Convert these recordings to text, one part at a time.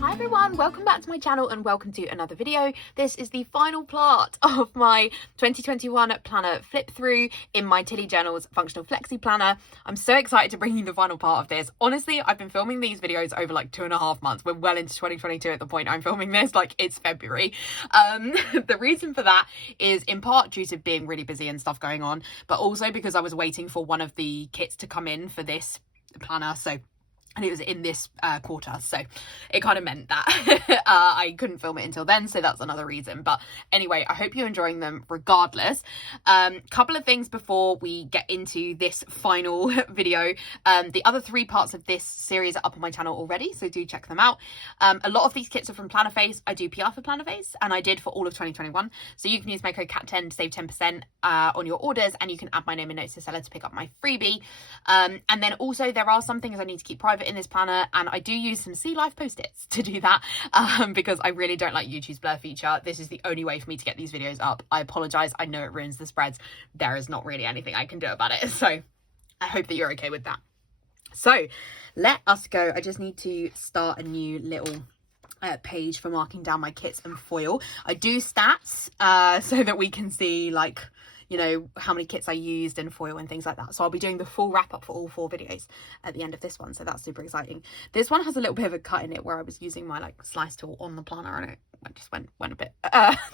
Hi everyone, welcome back to my channel and welcome to another video. This is the final part of my 2021 planner flip through in my Tilly Journals Functional Flexi Planner. I'm so excited to bring you the final part of this. Honestly, I've been filming these videos over like 2.5 months. We're well into 2022 at the point I'm filming this, like it's February. The reason for that is in part due to being really busy and stuff going on, but also because I was waiting for one of the kits to come in for this planner. And it was in this quarter, so it kind of meant that I couldn't film it until then, so that's another reason. But anyway, I hope you're enjoying them regardless. Couple of things before we get into this final video. The other 3 parts of this series are up on my channel already, so do check them out. A lot of these kits are from Plannerface. I do PR for Plannerface, and I did for all of 2021. So you can use my code CAT10 to save 10% on your orders, and you can add my name in notes to seller to pick up my freebie. And then also there are some things I need to keep private in this planner, and I do use some Sea Life post-its to do that because I really don't like YouTube's blur feature. This is the only way for me to get these videos up. I apologize, I know it ruins the spreads. There is not really anything I can do about it, so I hope that you're okay with that. So let us go. I just need to start a new little page for marking down my kits and foil. I do stats so that we can see, like, you know, how many kits I used and foil and things like that. So I'll be doing the full wrap up for all 4 videos at the end of this one. So that's super exciting. This one has a little bit of a cut in it where I was using my like slice tool on the planner and I just went a bit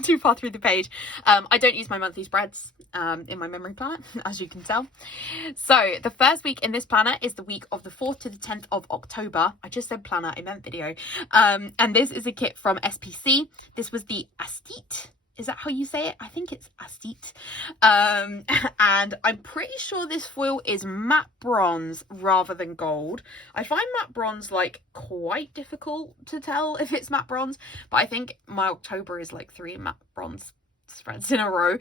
too far through the page. I don't use my monthly spreads in my memory planner, as you can tell. So the first week in this planner is the week of the 4th to the 10th of October. I just said planner, I meant video. And this is a kit from SPC. This was the Astite. Is that how you say it? I think it's Astite. And I'm pretty sure this foil is matte bronze rather than gold. I find matte bronze like quite difficult to tell if it's matte bronze, but I think my October is like 3 matte bronze spreads in a row.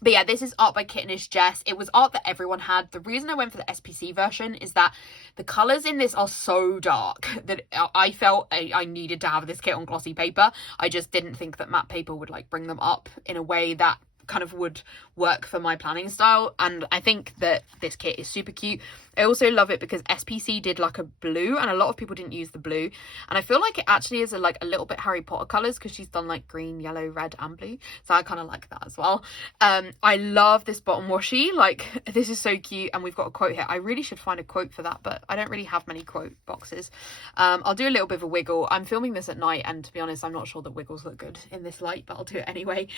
But yeah, this is art by Kittenish Jess. It was art that everyone had. The reason I went for the SPC version is that the colours in this are so dark that I felt I needed to have this kit on glossy paper. I just didn't think that matte paper would like bring them up in a way that kind of would work for my planning style, and I think that this kit is super cute. I also love it because SPC did like a blue, and a lot of people didn't use the blue, and I feel like it actually is a little bit Harry Potter colours because she's done like green, yellow, red and blue, so I kind of like that as well. I love this bottom washi, like this is so cute, and we've got a quote here. I really should find a quote for that, but I don't really have many quote boxes. I'll do a little bit of a wiggle. I'm filming this at night, and to be honest, I'm not sure that wiggles look good in this light, but I'll do it anyway.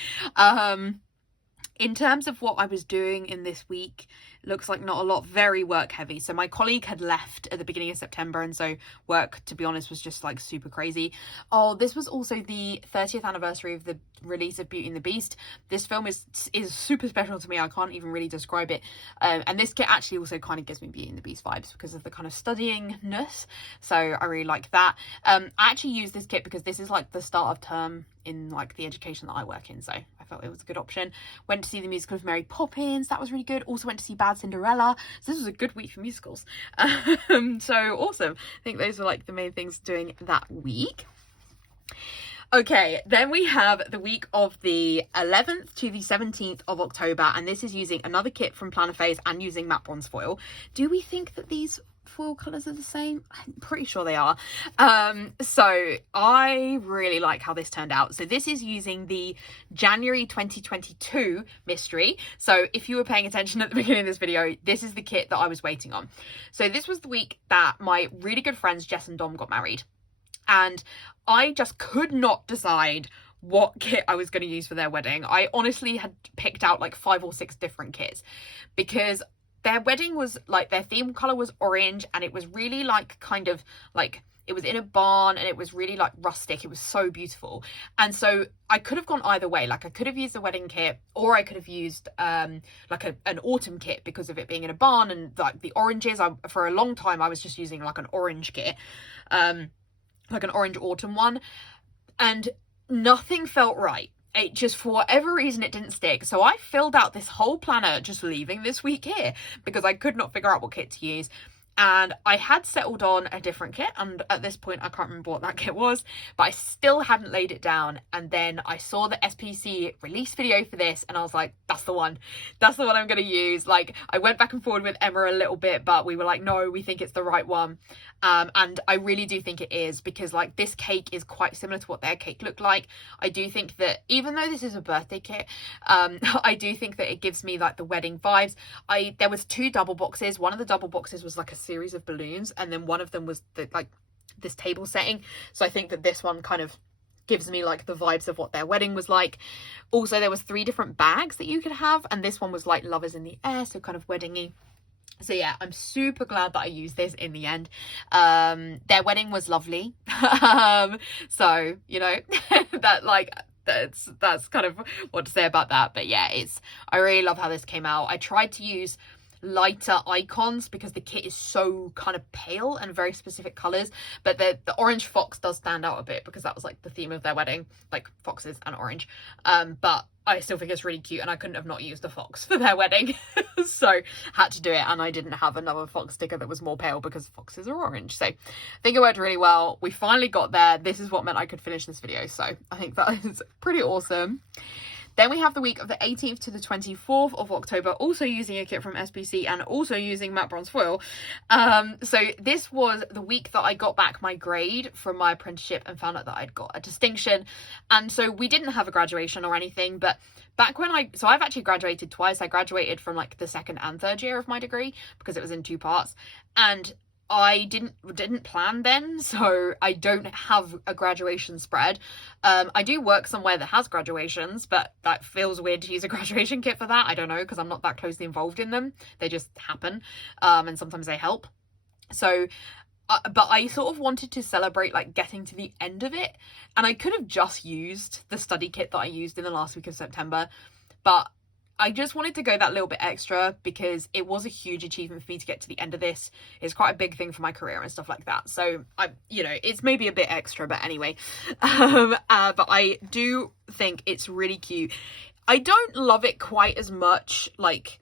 In terms of what I was doing in this week, looks like not a lot, very work heavy. So my colleague had left at the beginning of September, and so work, to be honest, was just like super crazy. Oh, this was also the 30th anniversary of the release of Beauty and the Beast. This film is super special to me. I can't even really describe it. And this kit actually also kind of gives me Beauty and the Beast vibes because of the kind of studyingness. So I really like that. I actually use this kit because this is like the start of term in like the education that I work in, so I felt it was a good option. Went to see the musical of Mary Poppins, that was really good. Also went to see Bad Cinderella, so this was a good week for musicals. So awesome. I think those were like the main things doing that week. Okay, then we have the week of the 11th to the 17th of October, and this is using another kit from Plannerface and using matte bronze foil. Do we think that these foil colours are the same? I'm pretty sure they are. So I really like how this turned out. So this is using the January 2022 mystery. So if you were paying attention at the beginning of this video, this is the kit that I was waiting on. So this was the week that my really good friends Jess and Dom got married, and I just could not decide what kit I was going to use for their wedding. I honestly had picked out like 5 or 6 different kits because their wedding was like, their theme color was orange, and it was really like kind of like, it was in a barn and it was really like rustic. It was so beautiful. And so I could have gone either way. Like I could have used the wedding kit, or I could have used like an autumn kit because of it being in a barn and like the oranges. For a long time I was just using like an orange kit, like an orange autumn one, and nothing felt right. It just, for whatever reason, it didn't stick. So I filled out this whole planner just leaving this week here because I could not figure out what kit to use. And I had settled on a different kit, and at this point I can't remember what that kit was, but I still hadn't laid it down. And then I saw the SPC release video for this and I was like, that's the one I'm going to use. Like, I went back and forward with Emma a little bit, but we were like, no, we think it's the right one. And I really do think it is, because like this cake is quite similar to what their cake looked like. I do think that even though this is a birthday kit, I do think that it gives me like the wedding vibes. There was 2 double boxes. One of the double boxes was like a series of balloons, and then one of them was like this table setting. So I think that this one kind of gives me like the vibes of what their wedding was like. Also, there was 3 different bags that you could have, and this one was like lovers in the air, so kind of weddingy. So yeah, I'm super glad that I used this in the end. Their wedding was lovely. So, you know, that like that's kind of what to say about that. But yeah, I really love how this came out. I tried to use lighter icons because the kit is so kind of pale and very specific colors, but the orange fox does stand out a bit because that was like the theme of their wedding, like foxes and orange. But I still think it's really cute, and I couldn't have not used the fox for their wedding. So had to do it, and I didn't have another fox sticker that was more pale because foxes are orange. So I think it worked really well. We finally got there. This is what meant I could finish this video, so I think that is pretty awesome. Then we have the week of the 18th to the 24th of October, also using a kit from SPC and also using matte bronze foil. So this was the week that I got back my grade from my apprenticeship and found out that I'd got a distinction. And so we didn't have a graduation or anything, but back when so I've actually graduated twice. I graduated from like the 2nd and 3rd year of my degree because it was in 2 parts. And I didn't plan then, so I don't have a graduation spread. I do work somewhere that has graduations, but that feels weird to use a graduation kit for that. I don't know, because I'm not that closely involved in them. They just happen, and sometimes they help. So, but I sort of wanted to celebrate like getting to the end of it, and I could have just used the study kit that I used in the last week of September, but I just wanted to go that little bit extra because it was a huge achievement for me to get to the end of this. It's quite a big thing for my career and stuff like that. So you know, it's maybe a bit extra, but anyway. But I do think it's really cute. I don't love it quite as much, like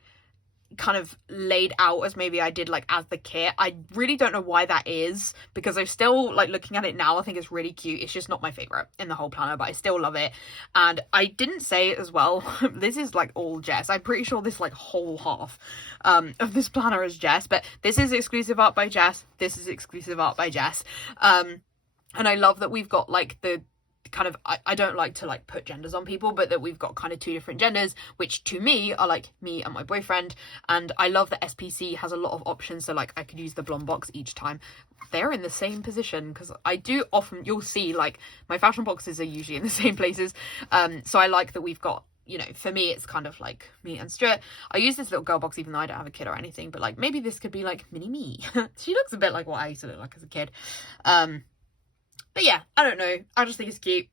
kind of laid out as maybe I did like as the kit. I really don't know why that is, because I'm still like looking at it now, I think it's really cute. It's just not my favorite in the whole planner, but I still love it. And I didn't say it as well. This is like all Jess. I'm pretty sure this like whole half of this planner is Jess, but this is exclusive art by Jess. This is exclusive art by Jess. And I love that we've got like the kind of, I don't like to like put genders on people, but that we've got kind of 2 different genders, which to me are like me and my boyfriend. And I love that SPC has a lot of options, so like I could use the blonde box each time they're in the same position, because I do often, you'll see like my fashion boxes are usually in the same places. So I like that we've got, you know, for me it's kind of like me and Stuart. I use this little girl box even though I don't have a kid or anything, but like maybe this could be like mini me. She looks a bit like what I used to look like as a kid. But yeah, I don't know. I just think it's cute.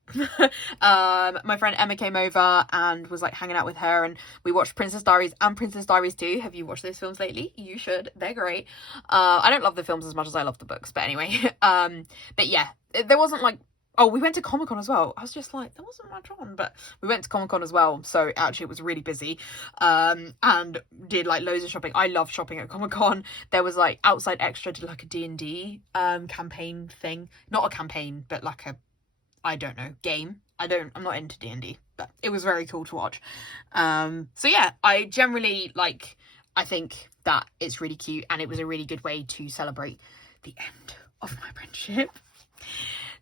My friend Emma came over and was like hanging out with her, and we watched Princess Diaries and Princess Diaries 2. Have you watched those films lately? You should. They're great. I don't love the films as much as I love the books, but anyway. But yeah, there wasn't like, oh, we went to Comic-Con as well. I was just like, there wasn't much on, but we went to Comic-Con as well. So actually it was really busy, and did like loads of shopping. I love shopping at Comic-Con. There was like Outside Extra did like a D&D campaign thing. Not a campaign, but like a, I don't know, game. I'm not into D&D, but it was very cool to watch. So yeah, I generally like, I think that it's really cute, and it was a really good way to celebrate the end of my apprenticeship.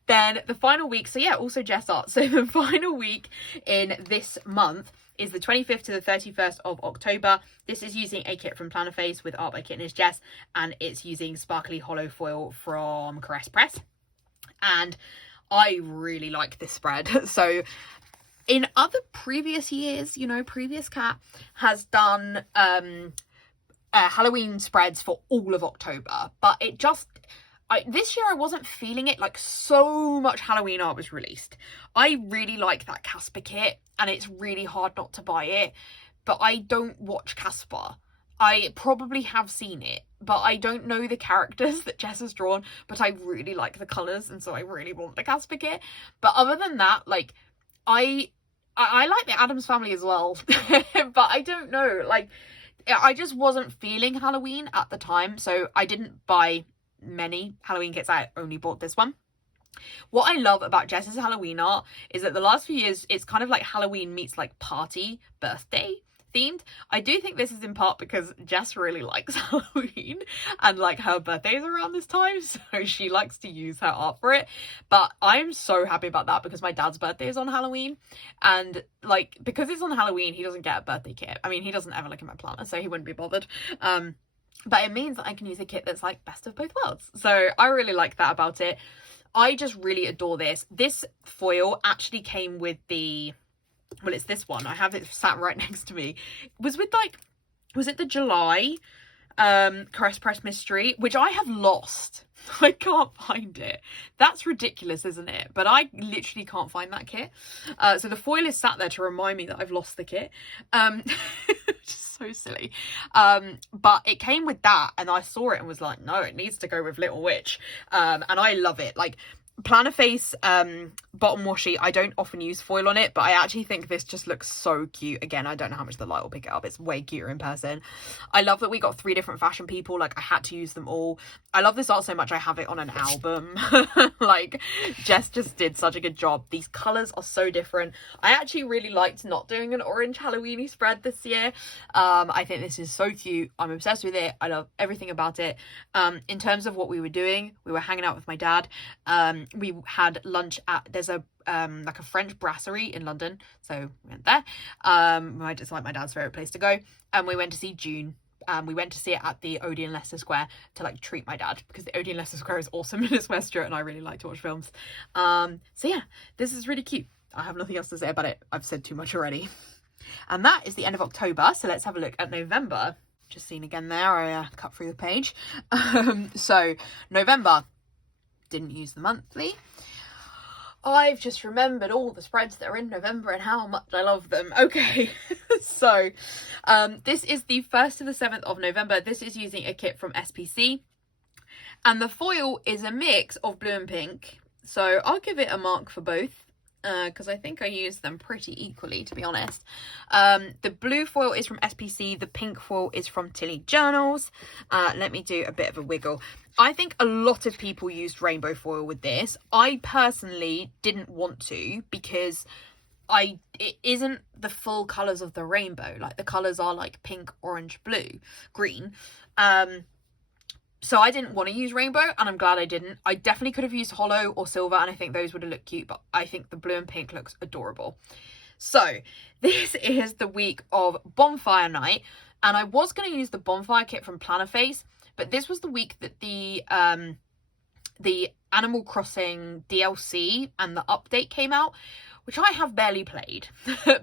Then the final week, so yeah, also Jess Art. So the final week in this month is the 25th to the 31st of October. This is using a kit from Plannerface with art by Kitnish Jess, and it's using sparkly hollow foil from Caress Press. And I really like this spread. So in other previous years, you know, previous cat has done Halloween spreads for all of October, but it just, this year I wasn't feeling it. Like, so much Halloween art was released. I really like that Casper kit, and it's really hard not to buy it, but I don't watch Casper. I probably have seen it, but I don't know the characters that Jess has drawn, but I really like the colours, and so I really want the Casper kit. But other than that, like, I like the Addams Family as well, but I don't know, like, I just wasn't feeling Halloween at the time, so I didn't buy many Halloween kits. I only bought this one. What I love about Jess's Halloween art is that the last few years, it's kind of like Halloween meets like party birthday themed. I do think this is in part because Jess really likes Halloween and like her birthday is around this time, so she likes to use her art for it. But I'm so happy about that because my dad's birthday is on Halloween, and like because it's on Halloween, he doesn't get a birthday kit. I mean, he doesn't ever look at my planner, so he wouldn't be bothered. But it means that I can use a kit that's like best of both worlds. So I really like that about it. I just really adore this. This foil actually came with the, well, it's this one. I have it sat right next to me. It was with like, was it the July Caress Press Mystery, which I have lost. I can't find it. That's ridiculous, isn't it? But I literally can't find that kit. So the foil is sat there to remind me that I've lost the kit. Just so silly. But it came with that and I saw it and was like, no, it needs to go with Little Witch. And I love it. Like, Planner Face bottom washi, I don't often use foil on it, but I actually think this just looks so cute. Again, I don't know how much the light will pick it up. It's way cuter in person. I love that we got 3 different fashion people. Like, I had to use them all. I love this art so much I have it on an album. Like, Jess just did such a good job. These colours are so different. I actually really liked not doing an orange Halloweeny spread this year. I think this is so cute. I'm obsessed with it. I love everything about it. In terms of what we were doing, we were hanging out with my dad. We had lunch at, there's a like a French brasserie in London, so we went there. It's like my dad's favorite place to go, and we went to see June. We went to see it at the Odeon Leicester Square to like treat my dad, because the Odeon Leicester Square is awesome in its West Street and I really like to watch films. So yeah, this is really cute. I have nothing else to say about it. I've said too much already. And that is the end of October, so let's have a look at November. Just seen again there, I cut through the page. So November, didn't use the monthly. I've just remembered all the spreads that are in November and how much I love them. Okay, so this is the 1st to the 7th of November. This is using a kit from SPC, and the foil is a mix of blue and pink, so I'll give it a mark for both because I think I used them pretty equally, to be honest. The blue foil is from SPC, the pink foil is from Tilly Journals. Let me do a bit of a wiggle. I think a lot of people used rainbow foil with this. I personally didn't want to because it isn't the full colours of the rainbow. Like, the colours are like pink, orange, blue, green. So I didn't want to use rainbow, and I'm glad I didn't. I definitely could have used hollow or silver, and I think those would have looked cute, but I think the blue and pink looks adorable. So this is the week of Bonfire Night, and I was going to use the Bonfire kit from Planner Face, but this was the week that the Animal Crossing DLC and the update came out, which I have barely played,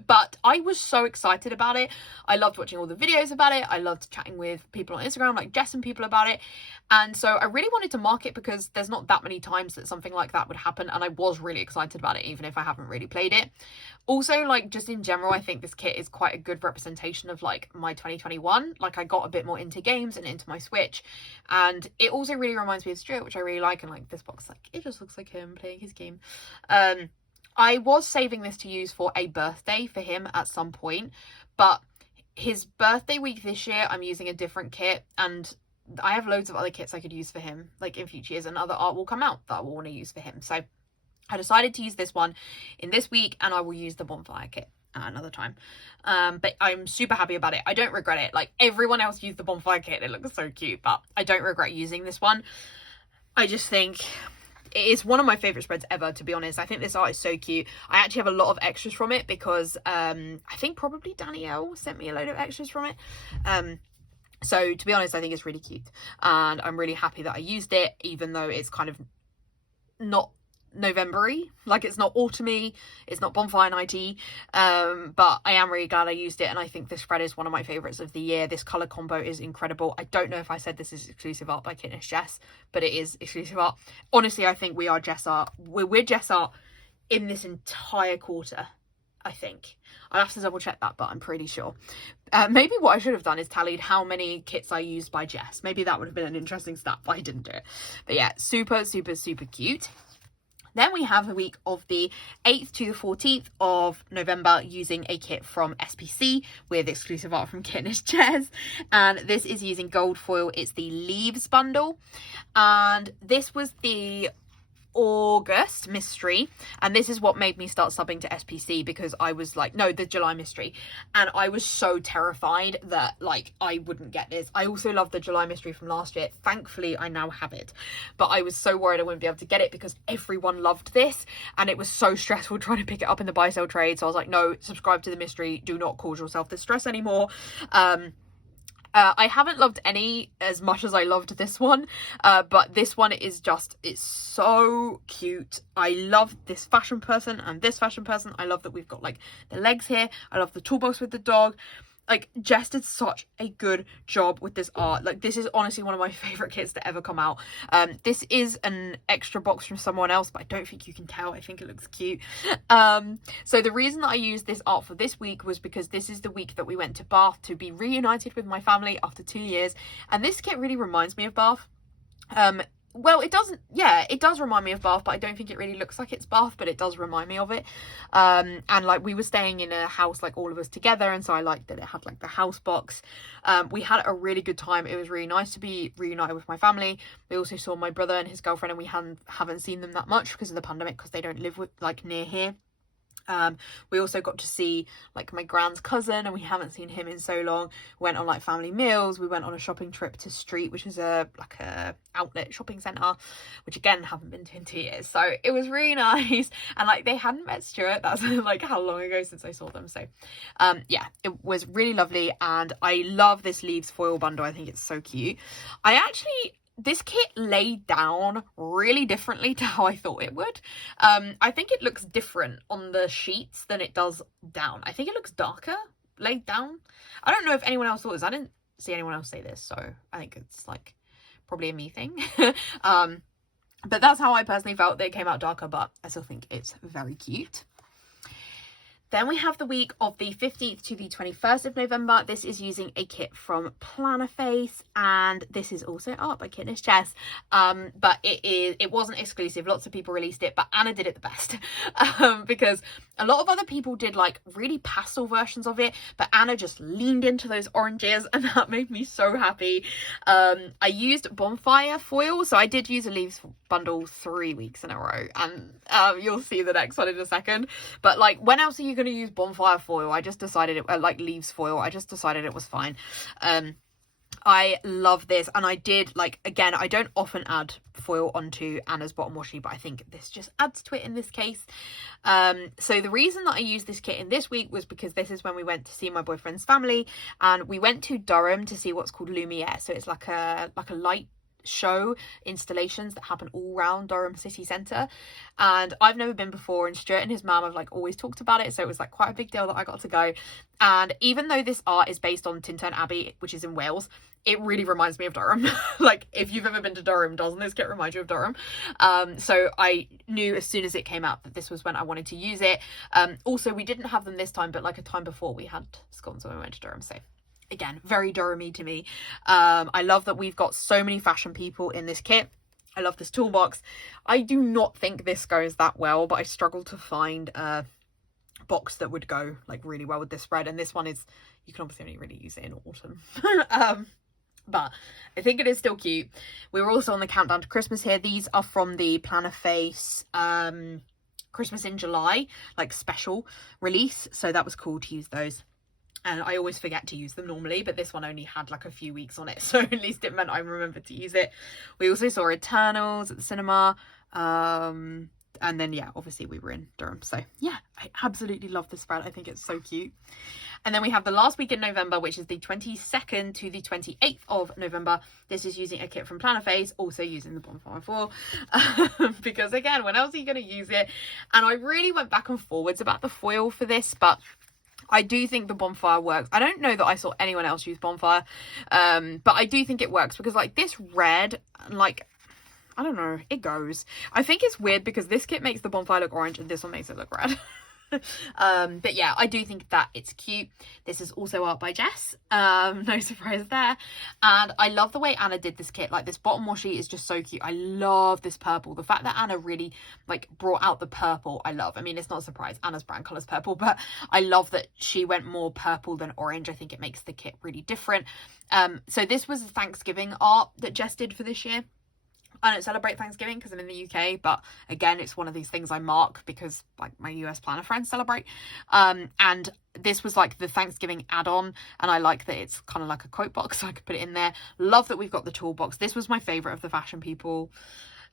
but I was so excited about it. I loved watching all the videos about it. I loved chatting with people on Instagram, like Jess and people, about it. And so I really wanted to mark it because there's not that many times that something like that would happen. And I was really excited about it, even if I haven't really played it. Also, like, just in general, I think this kit is quite a good representation of like my 2021. Like, I got a bit more into games and into my Switch. And it also really reminds me of Stuart, which I really like. And like, this box, like, it just looks like him playing his game. I was saving this to use for a birthday for him at some point, but his birthday week this year, I'm using a different kit, and I have loads of other kits I could use for him, like in future years, and other art will come out that I will want to use for him. So I decided to use this one in this week, and I will use the Bonfire kit another time. But I'm super happy about it. I don't regret it. Like, everyone else used the Bonfire kit. It looks so cute, but I don't regret using this one. I just think it is one of my favourite spreads ever, to be honest. I think this art is so cute. I actually have a lot of extras from it because I think probably Danielle sent me a load of extras from it. So to be honest, I think it's really cute. And I'm really happy that I used it, even though it's kind of not November-y. Like, it's not autumny, it's not bonfire nighty, but I am really glad I used it, and I think this spread is one of my favourites of the year. This colour combo is incredible. I don't know if I said this is exclusive art by Kitnish Jess, but it is exclusive art. Honestly, I think we are Jess art. We're Jess art in this entire quarter, I think. I'll have to double check that, but I'm pretty sure. Maybe what I should have done is tallied how many kits I used by Jess. Maybe that would have been an interesting stat, but I didn't do it. But yeah, super, super, super cute. Then we have the week of the 8th to the 14th of November using a kit from SPC with exclusive art from Kitnish Chairs. And this is using gold foil. It's the Leaves bundle. And this was the August mystery, and this is what made me start subbing to SPC, because I was like, no, the July mystery, and I was so terrified that like I wouldn't get this. I also love the July mystery from last year. Thankfully I now have it, but I was so worried I wouldn't be able to get it because everyone loved this and it was so stressful trying to pick it up in the buy sell trade. So I was like, no, subscribe to the mystery, do not cause yourself this stress anymore. I haven't loved any as much as I loved this one, but this one is just, it's so cute. I love this fashion person and this fashion person. I love that we've got like the legs here. I love the toolbox with the dog. Like, Jess did such a good job with this art. Like, this is honestly one of my favorite kits to ever come out. This is an extra box from someone else, but I don't think you can tell. I think it looks cute. So the reason that I used this art for this week was because this is the week that we went to Bath to be reunited with my family after 2 years. And this kit really reminds me of Bath. Well, it doesn't, yeah, it does remind me of Bath, but I don't think it really looks like it's Bath, but it does remind me of it. And like, we were staying in a house, like all of us together, and so I liked that it had like the house box. We had a really good time. It was really nice to be reunited with my family. We also saw my brother and his girlfriend, and we haven't seen them that much because of the pandemic, because they don't live with like near here. We also got to see like my grand's cousin, and we haven't seen him in so long. We went on like family meals. We went on a shopping trip to Street, which is a outlet shopping centre, which again haven't been to in 2 years, so it was really nice. And like, they hadn't met Stuart. That's like how long ago since I saw them. So yeah, it was really lovely, and I love this Leaves foil bundle. I think it's so cute. This kit laid down really differently to how I thought it would. I think it looks different on the sheets than it does down. I think it looks darker laid down. I don't know if anyone else thought this. I didn't see anyone else say this, so I think it's like probably a me thing. But that's how I personally felt. That it came out darker, but I still think it's very cute. Then we have the week of the 15th to the 21st of November. This is using a kit from Plannerface, and this is also art by Kitnish Chess. But it wasn't exclusive. Lots of people released it, but Anna did it the best. Because a lot of other people did like really pastel versions of it, but Anna just leaned into those oranges, and that made me so happy. I used bonfire foil, so I did use a Leaves bundle 3 weeks in a row, and you'll see the next one in a second. But like, when else are you going to use bonfire foil? I just decided it, like Leaves foil, I just decided it was fine. I love this, and I did, like, again, I don't often add foil onto Anna's bottom washi, but I think this just adds to it in this case. So the reason that I used this kit in this week was because this is when we went to see my boyfriend's family, and we went to Durham to see what's called Lumiere. So it's like a light show installations that happen all around Durham city centre, and I've never been before, and Stuart and his mum have like always talked about it, so it was like quite a big deal that I got to go. And even though this art is based on Tintern Abbey, which is in Wales, it really reminds me of Durham. Like, if you've ever been to Durham, doesn't this kit remind you of Durham? So I knew as soon as it came out that this was when I wanted to use it. Also, we didn't have them this time, but like a time before we had scones when we went to Durham, so again, very Durham-y to me. I love that we've got so many fashion people in this kit. I love this toolbox. I do not think this goes that well, but I struggled to find a box that would go like really well with this spread. And this one is, you can obviously only really use it in autumn. But I think it is still cute. We were also on the countdown to Christmas here. These are from the Plannerface Christmas in July, like special release. So that was cool to use those. And I always forget to use them normally, but this one only had like a few weeks on it, so at least it meant I remembered to use it. We also saw Eternals at the cinema, and then yeah, obviously we were in Durham, so yeah, I absolutely love this spread. I think it's so cute. And then we have the last week in November, which is the 22nd to the 28th of November. This is using a kit from Plannerface, also using the bonfire foil, because again, when else are you going to use it? And I really went back and forwards about the foil for this, but I do think the bonfire works. I don't know that I saw anyone else use bonfire, but I do think it works, because like this red, like, I don't know, it goes. I think it's weird because this kit makes the bonfire look orange and this one makes it look red. But yeah, I do think that it's cute. This is also art by Jess, no surprise there. And I love the way Anna did this kit. Like, this bottom washi is just so cute. I love this purple. The fact that Anna really like brought out the purple, I love. I mean, it's not a surprise, Anna's brand color's purple, but I love that she went more purple than orange. I think it makes the kit really different. So this was Thanksgiving art that Jess did for this year. I don't celebrate Thanksgiving because I'm in the UK, but again, it's one of these things I mark because like my US planner friends celebrate. And this was like the Thanksgiving add-on, and I like that it's kind of like a quote box, so I could put it in there. Love that we've got the toolbox. This was my favorite of the fashion people.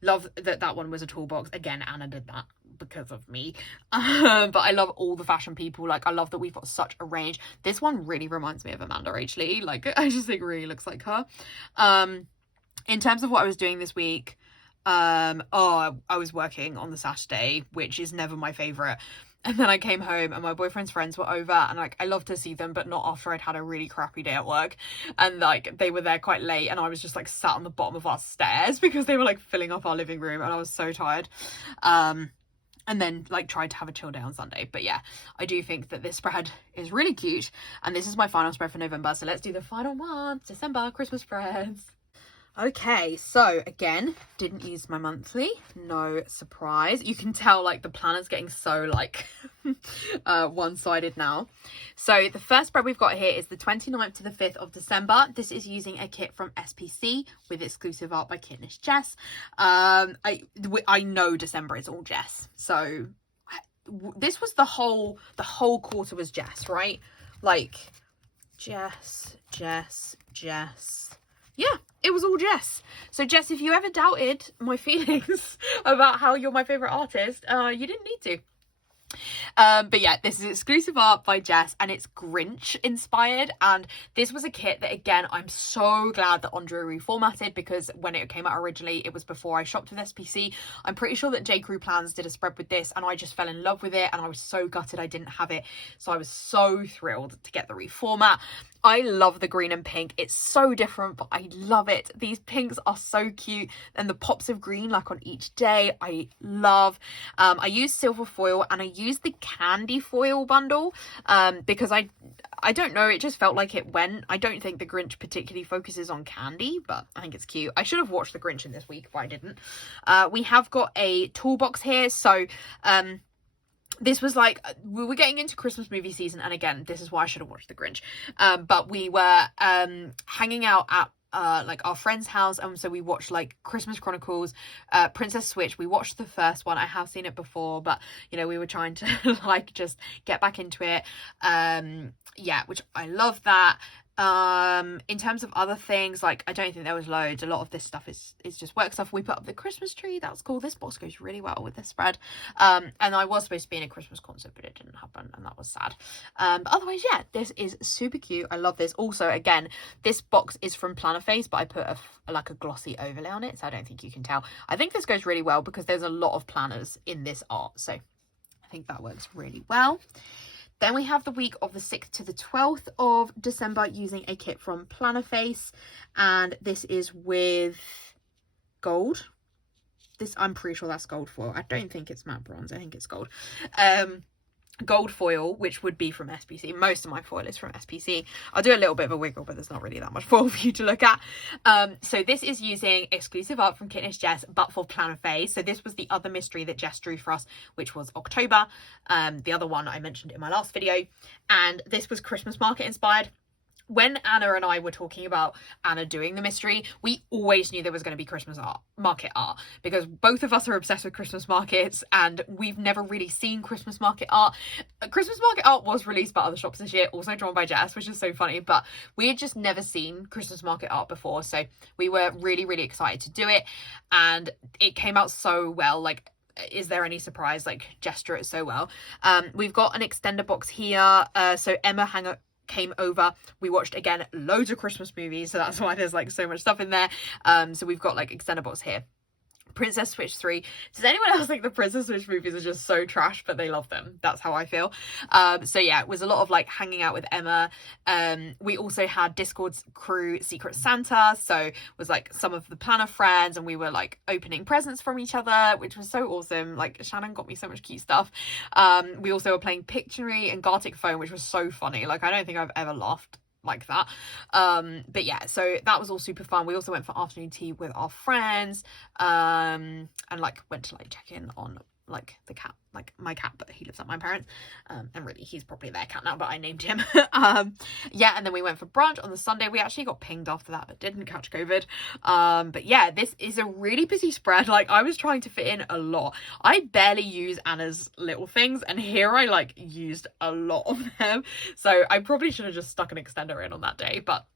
Love that that one was a toolbox. Again, Anna did that because of me. But I love all the fashion people. Like, I love that we've got such a range. This one really reminds me of Amanda H. Lee. Like, I just think it really looks like her. In terms of what I was doing this week, I was working on the Saturday, which is never my favourite. And then I came home and my boyfriend's friends were over, and like, I love to see them, but not after I'd had a really crappy day at work. And like, they were there quite late, and I was just like sat on the bottom of our stairs because they were like filling up our living room, and I was so tired. And then like tried to have a chill day on Sunday. But yeah, I do think that this spread is really cute, and this is my final spread for November. So let's do the final one, December Christmas spreads. Okay, so again, didn't use my monthly, no surprise. You can tell like the planner's getting so like one-sided now. So the first spread we've got here is the 29th to the 5th of December. This is using a kit from SPC with exclusive art by Kitnish Jess. I know December is all Jess, so this was the whole quarter was Jess, right? Like Jess. Yeah, it was all Jess. So Jess, if you ever doubted my feelings about how you're my favourite artist, you didn't need to. But yeah, this is exclusive art by Jess, and it's Grinch inspired, and this was a kit that, again, I'm so glad that Andre reformatted, because when it came out originally, it was before I shopped with SPC. I'm pretty sure that J. Crew Plans did a spread with this, and I just fell in love with it, and I was so gutted I didn't have it. So I was so thrilled to get the reformat. I love the green and pink. It's so different, but I love it. These pinks are so cute, and the pops of green like on each day I love. I used silver foil, and I used the candy foil bundle because I don't know, it just felt like it went. I don't think the Grinch particularly focuses on candy, but I think it's cute. I should have watched the Grinch in this week, but I didn't. We have got a toolbox here, so this was like, we were getting into Christmas movie season, and again, this is why I should have watched the Grinch. But we were hanging out at like our friend's house, and so we watched like Christmas Chronicles, Princess Switch. We watched the first one. I have seen it before, but you know, we were trying to like just get back into it. Yeah, which I love that. In terms of other things, like, I don't think there was loads. A lot of this stuff is just work stuff. We put up the Christmas tree. That was cool. This box goes really well with this spread. And I was supposed to be in a Christmas concert, but it didn't happen, and that was sad. But otherwise, yeah, this is super cute. I love this. Also, again, this box is from Planner Face, but I put like a glossy overlay on it, so I don't think you can tell. I think this goes really well because there's a lot of planners in this art, so I think that works really well. Then we have the week of the 6th to the 12th of December using a kit from Planner Face, and this is with gold. This, I'm pretty sure that's gold foil. I don't think it's matte bronze. I think it's gold. Gold foil, which would be from SPC. Most of my foil is from SPC. I'll do a little bit of a wiggle, but there's not really that much foil for you to look at. So this is using exclusive art from Kitnish Jess, but for Planner Face. So this was the other mystery that Jess drew for us, which was October. The other one I mentioned in my last video. And this was Christmas market inspired. When Anna and I were talking about Anna doing the mystery, we always knew there was going to be Christmas market art, because both of us are obsessed with Christmas markets, and we've never really seen Christmas market art. Christmas market art was released by other shops this year, also drawn by Jess, which is so funny, but we had just never seen Christmas market art before, so we were really, really excited to do it, and it came out so well. Like, is there any surprise? Like, Jess drew it so well. We've got an extender box here, so Emma came over. We watched, again, loads of Christmas movies, so that's why there's like so much stuff in there. So we've got like extender box here. Princess Switch 3. Does anyone else think the Princess Switch movies are just so trash, but they love them? That's how I feel. So yeah, it was a lot of like hanging out with Emma. We also had Discord's crew Secret Santa, so it was like some of the planner friends, and we were like opening presents from each other, which was so awesome. Like Shannon got me so much cute stuff. We also were playing Pictionary and Gartic Phone, which was so funny. Like I don't think I've ever laughed like that. But yeah, so that was all super fun. We also went for afternoon tea with our friends, and like went to like check in on like the cat, like my cat, but he lives at my parents, and really he's probably their cat now, but I named him. Yeah, and then we went for brunch on the Sunday. We actually got pinged after that, but didn't catch COVID. But yeah, this is a really busy spread. Like I was trying to fit in a lot. I barely use Anna's little things, and here I like used a lot of them, so I probably should have just stuck an extender in on that day, but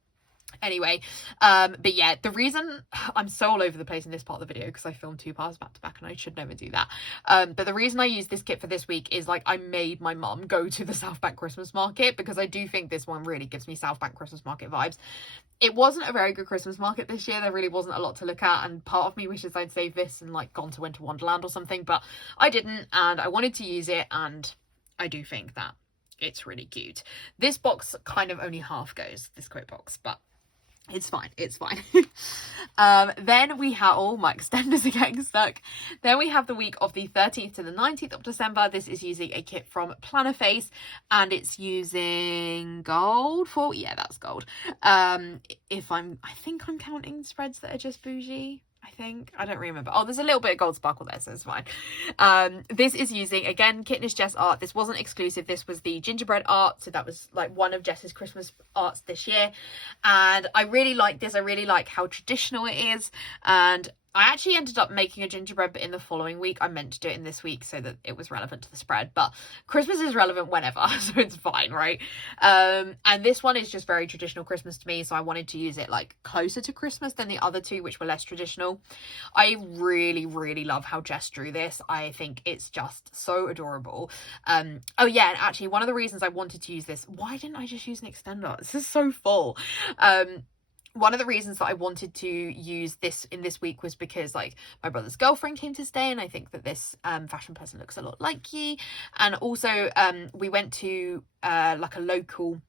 anyway. But yeah, the reason I'm so all over the place in this part of the video, because I filmed 2 parts back to back and I should never do that, but the reason I used this kit for this week is like I made my mum go to the South Bank Christmas market, because I do think this one really gives me South Bank Christmas market vibes. It wasn't a very good Christmas market this year. There really wasn't a lot to look at, and part of me wishes I'd saved this and like gone to Winter Wonderland or something, but I didn't, and I wanted to use it, and I do think that it's really cute. This box kind of only half goes, this quote box, but it's fine, it's fine. Then we have, oh, my extenders are getting stuck. Then we have the week of the 13th to the 19th of December. This is using a kit from Planner Face, and it's using gold for, yeah, that's gold. I think I'm counting spreads that are just bougie. I don't remember. Oh, there's a little bit of gold sparkle there, so it's fine. This is using, again, Kitnish Jess art. This wasn't exclusive. This was the gingerbread art, so that was like one of Jess's Christmas arts this year, and I really like this. I really like how traditional it is, and I actually ended up making a gingerbread, but in the following week. I meant to do it in this week so that it was relevant to the spread, but Christmas is relevant whenever, so it's fine, right? And this one is just very traditional Christmas to me, so I wanted to use it like closer to Christmas than the other two, which were less traditional. I really, really love how Jess drew this. I think it's just so adorable. Oh yeah, and actually one of the reasons I wanted to use this, why didn't I just use an extender? This is so full. One of the reasons that I wanted to use this in this week was because like my brother's girlfriend came to stay, and I think that this fashion person looks a lot like you. And also we went to like a local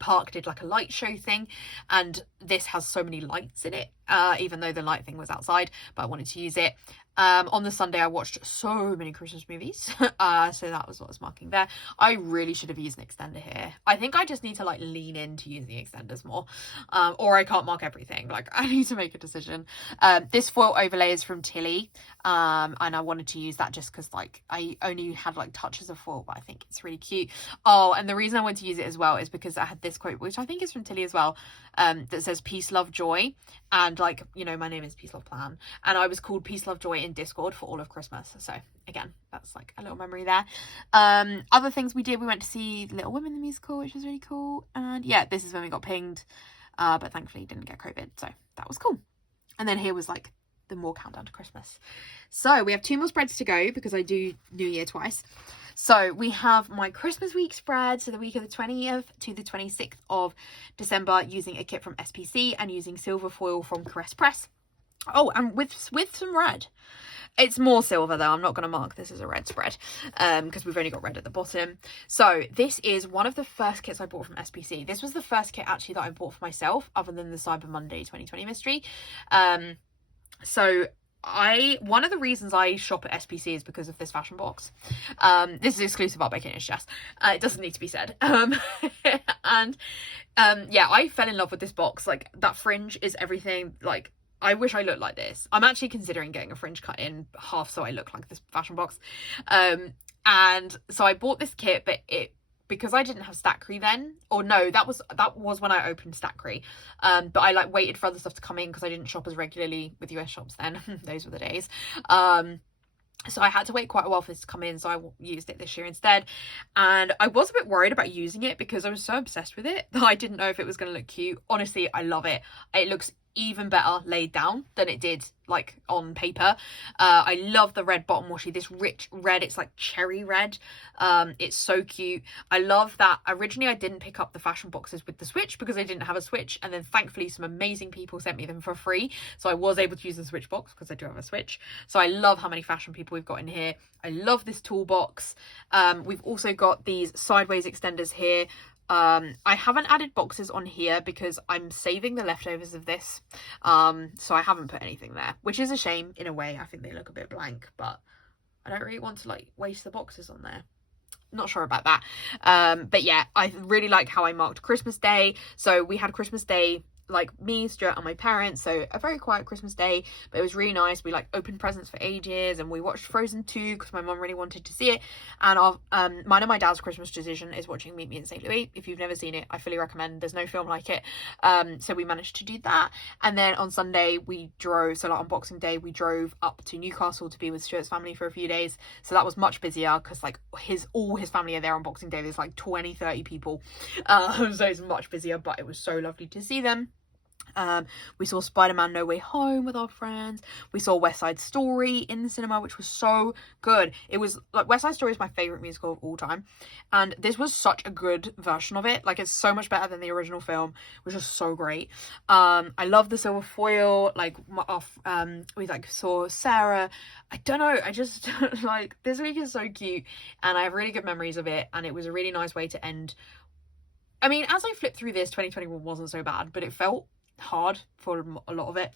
park, did like a light show thing, and this has so many lights in it, even though the light thing was outside, but I wanted to use it. On the Sunday I watched so many Christmas movies, so that was what I was marking there. I really should have used an extender here. I think I just need to like lean into using extenders more, or I can't mark everything. Like I need to make a decision. This foil overlay is from Tilly, and I wanted to use that just because like I only had like touches of foil, but I think it's really cute. Oh, and the reason I wanted to use it as well is because I had this quote, which I think is from Tilly as well, that says peace, love, joy, and like, you know, my name is Peace Love Plan, and I was called Peace Love Joy in Discord for all of Christmas, so again, that's like a little memory there. Other things we did, we went to see Little Women the musical, which was really cool, and yeah, this is when we got pinged, but thankfully didn't get COVID, so that was cool. And then here was like the more countdown to Christmas. So we have 2 more spreads to go because I do New Year twice. So we have my Christmas week spread, so the week of the 20th to the 26th of December, using a kit from SPC and using silver foil from Caress Press. Oh, and with some red. It's more silver though. I'm not going to mark this as a red spread because we've only got red at the bottom. So this is one of the first kits I bought from SPC. This was the first kit actually that I bought for myself, other than the Cyber Monday 2020 mystery. So one of the reasons I shop at SPC is because of this fashion box. This is exclusive art by Kitnish Jess. It doesn't need to be said. And yeah, I fell in love with this box. Like that fringe is everything. Like I wish I looked like this. I'm actually considering getting a fringe cut in half so I look like this fashion box. And so I bought this kit, but because I didn't have Stackry then, or no, that was when I opened Stackry, but I like waited for other stuff to come in because I didn't shop as regularly with US shops then. Those were the days. So I had to wait quite a while for this to come in, so I used it this year instead. And I was a bit worried about using it because I was so obsessed with it that I didn't know if it was going to look cute. Honestly, I love it. It looks even better laid down than it did like on paper. I love the red bottom washi, this rich red, it's like cherry red. It's so cute. I love that originally I didn't pick up the fashion boxes with the Switch because I didn't have a Switch, and then thankfully some amazing people sent me them for free, so I was able to use the Switch box because I do have a Switch. So I love how many fashion people we've got in here. I love this toolbox. We've also got these sideways extenders here. I haven't added boxes on here because I'm saving the leftovers of this, so I haven't put anything there, which is a shame in a way. I think they look a bit blank, but I don't really want to like waste the boxes on there. Not sure about that. But yeah, I really like how I marked Christmas Day. So we had Christmas Day, like me, Stuart and my parents, so a very quiet Christmas day, but it was really nice. We like opened presents for ages, and we watched Frozen 2 because my mum really wanted to see it. And our mine and my dad's Christmas tradition is watching Meet Me in St. Louis. If you've never seen it, I fully recommend. There's no film like it. So we managed to do that, and then on Sunday we drove, so like on Boxing Day we drove up to Newcastle to be with Stuart's family for a few days. So that was much busier because like all his family are there on Boxing Day. There's like 20-30 people, so it's much busier, but it was so lovely to see them. We saw Spider-Man No Way Home with our friends. We saw West Side Story in the cinema, which was so good. It was like, West Side Story is my favorite musical of all time, and this was such a good version of it. Like, it's so much better than the original film, which was so great. I love the silver foil. Like, we like saw Sarah. I don't know, I just like, this week is so cute, and I have really good memories of it, and it was a really nice way to end. I mean, as I flipped through this, 2021 wasn't so bad, but it felt hard for a lot of it,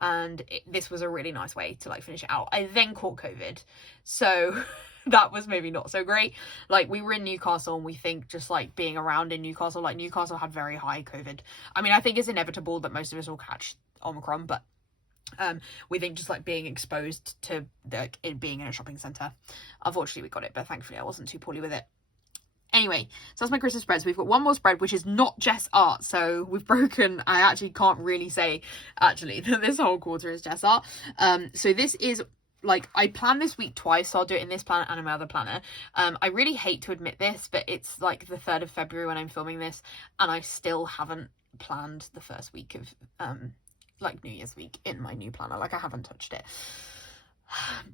and this was a really nice way to like finish it out. I then caught COVID, so that was maybe not so great. Like, we were in Newcastle, and we think just like being around in Newcastle, like Newcastle had very high COVID. I mean, I think it's inevitable that most of us will catch Omicron, but we think just like being exposed to like it being in a shopping centre. Unfortunately we got it, but thankfully I wasn't too poorly with it. Anyway, so that's my Christmas spread. So we've got one more spread, which is not Jess art. So we've broken, I actually can't really say actually that this whole quarter is Jess art. So this is like, I planned this week twice, so I'll do it in this planner and in my other planner. I really hate to admit this, but it's like the 3rd of February when I'm filming this, and I still haven't planned the first week of like New Year's week in my new planner. Like, I haven't touched it.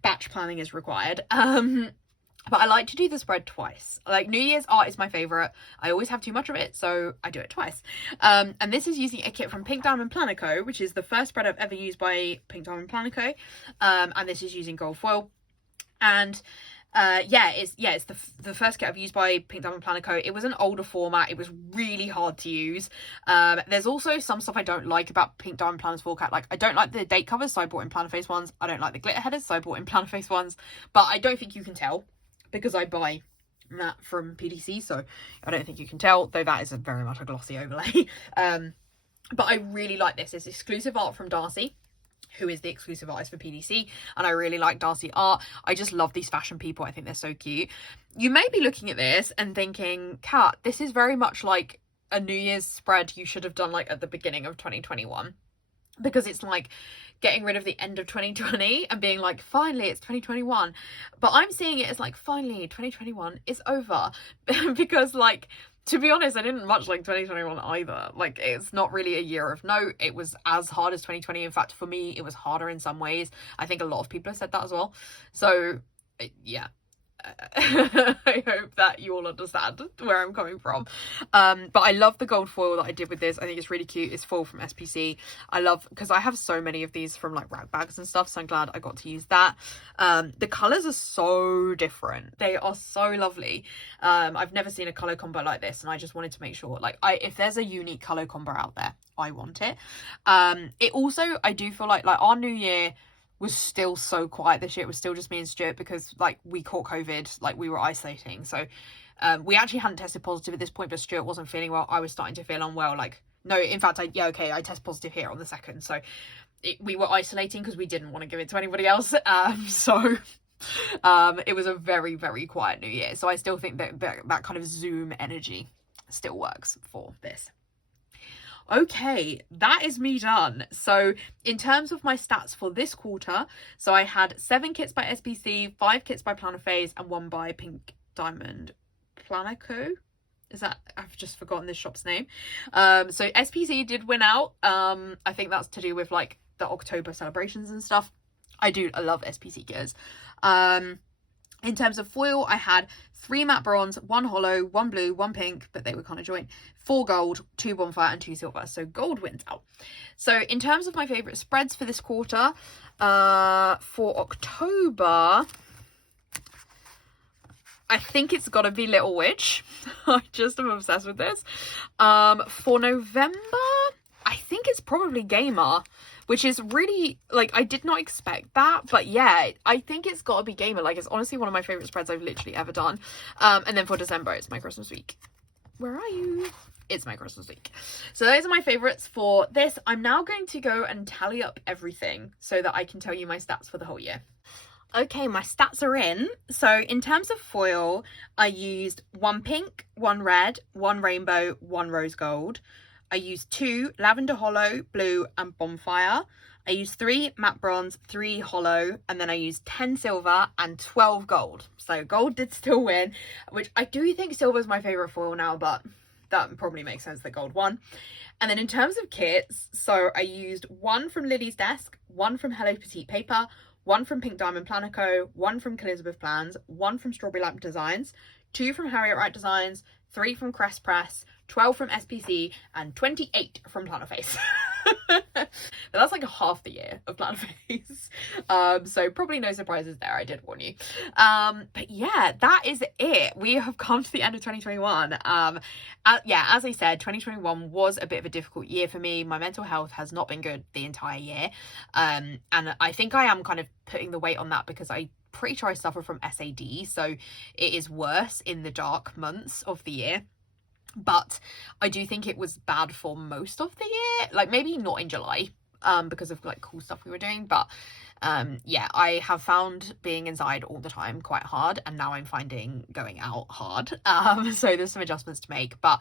Batch planning is required. But I like to do the spread twice. Like, New Year's art is my favourite. I always have too much of it, so I do it twice. And this is using a kit from Pink Diamond Planner Co., which is the first spread I've ever used by Pink Diamond Planner Co. And this is using gold foil. And it's the first kit I've used by Pink Diamond Planner Co. It was an older format. It was really hard to use. There's also some stuff I don't like about Pink Diamond Planner's forecast. Like, I don't like the date covers, so I bought in Planner Face ones. I don't like the glitter headers, so I bought in Planner Face ones. But I don't think you can tell, because I buy that from PDC, so I don't think you can tell, though that is very much a glossy overlay. But I really like this. It's exclusive art from Darcy, who is the exclusive artist for PDC, and I really like Darcy art. I just love these fashion people. I think they're so cute. You may be looking at this and thinking, Kat, this is very much like a New Year's spread you should have done like at the beginning of 2021, because it's like getting rid of the end of 2020 and being like, finally it's 2021. But I'm seeing it as like, finally 2021 is over. Because, like, to be honest, I didn't much like 2021 either. Like, it's not really a year of note. It was as hard as 2020. In fact, for me, it was harder in some ways. I think a lot of people have said that as well. So yeah. I hope that you all understand where I'm coming from. But I love the gold foil that I did with this. I think it's really cute. It's foil from SPC. I love, because I have so many of these from like rag bags and stuff, so I'm glad I got to use that. The colours are so different. They are so lovely. I've never seen a colour combo like this, and I just wanted to make sure, like, if there's a unique colour combo out there, I want it. It also, I do feel like our New Year was still so quiet this year. It was still just me and Stuart, because like we caught COVID, like we were isolating, so we actually hadn't tested positive at this point, but Stuart wasn't feeling well. I was starting to feel unwell. Like, no, in fact, I test positive here on the 2nd, so we were isolating because we didn't want to give it to anybody else. So it was a very, very quiet New Year. So I still think that kind of Zoom energy still works for this. Okay, that is me done. So in terms of my stats for this quarter, so I had 7 kits by SPC, 5 kits by Planner Phase, and 1 by Pink Diamond Planner Co. Is that, I've just forgotten this shop's name. So SPC did win out. I think that's to do with like the October celebrations and stuff. I love SPC gears. In terms of foil, I had 3 matte bronze, 1 hollow, 1 blue, 1 pink, but they were kind of joint, 4 gold, 2 bonfire and 2 silver. So gold wins out. So in terms of my favourite spreads for this quarter, for October, I think it's got to be Little Witch. I just am obsessed with this. For November, I think it's probably Gamer, which is really, like, I did not expect that, but yeah, I think it's got to be Gamer. Like, it's honestly one of my favourite spreads I've literally ever done. And then for December, it's my Christmas week. Where are you? It's my Christmas week. So those are my favourites for this. I'm now going to go and tally up everything so that I can tell you my stats for the whole year. Okay, my stats are in. So in terms of foil, I used 1 pink, 1 red, 1 rainbow, 1 rose gold. I used 2 lavender hollow, blue and bonfire. I used 3 matte bronze, 3 hollow, and then I used 10 silver and 12 gold. So gold did still win, which I do think silver is my favourite foil now, but that probably makes sense that gold won. And then in terms of kits, so I used 1 from Lily's Desk, 1 from Hello Petite Paper, 1 from Pink Diamond Planner Co, 1 from Elizabeth Plans, 1 from Strawberry Lamp Designs, 2 from Harriet Wright Designs, 3 from Crest Press, 12 from SPC, and 28 from Planner Face. But that's like half the year of Planner Face. So probably no surprises there, I did warn you. But yeah, that is it. We have come to the end of 2021. Yeah, as I said, 2021 was a bit of a difficult year for me. My mental health has not been good the entire year. And I think I am kind of putting the weight on that because I'm pretty sure I suffer from SAD. So it is worse in the dark months of the year. But I do think it was bad for most of the year, like maybe not in July, because of like cool stuff we were doing. But yeah, I have found being inside all the time quite hard, and now I'm finding going out hard. So there's some adjustments to make, but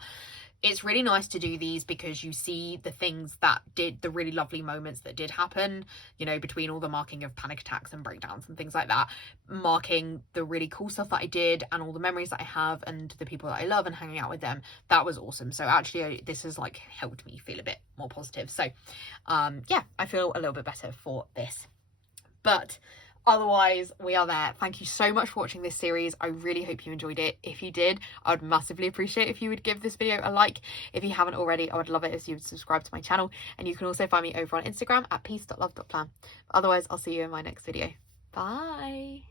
it's really nice to do these because you see the things that the really lovely moments that did happen, you know, between all the marking of panic attacks and breakdowns and things like that, marking the really cool stuff that I did and all the memories that I have and the people that I love and hanging out with them. That was awesome. So actually this has like helped me feel a bit more positive. So yeah, I feel a little bit better for this. But otherwise, we are there. Thank you so much for watching this series. I really hope you enjoyed it. If you did, I would massively appreciate if you would give this video a like. If you haven't already, I would love it if you would subscribe to my channel. And you can also find me over on Instagram at peace.love.plan. Otherwise, I'll see you in my next video. Bye.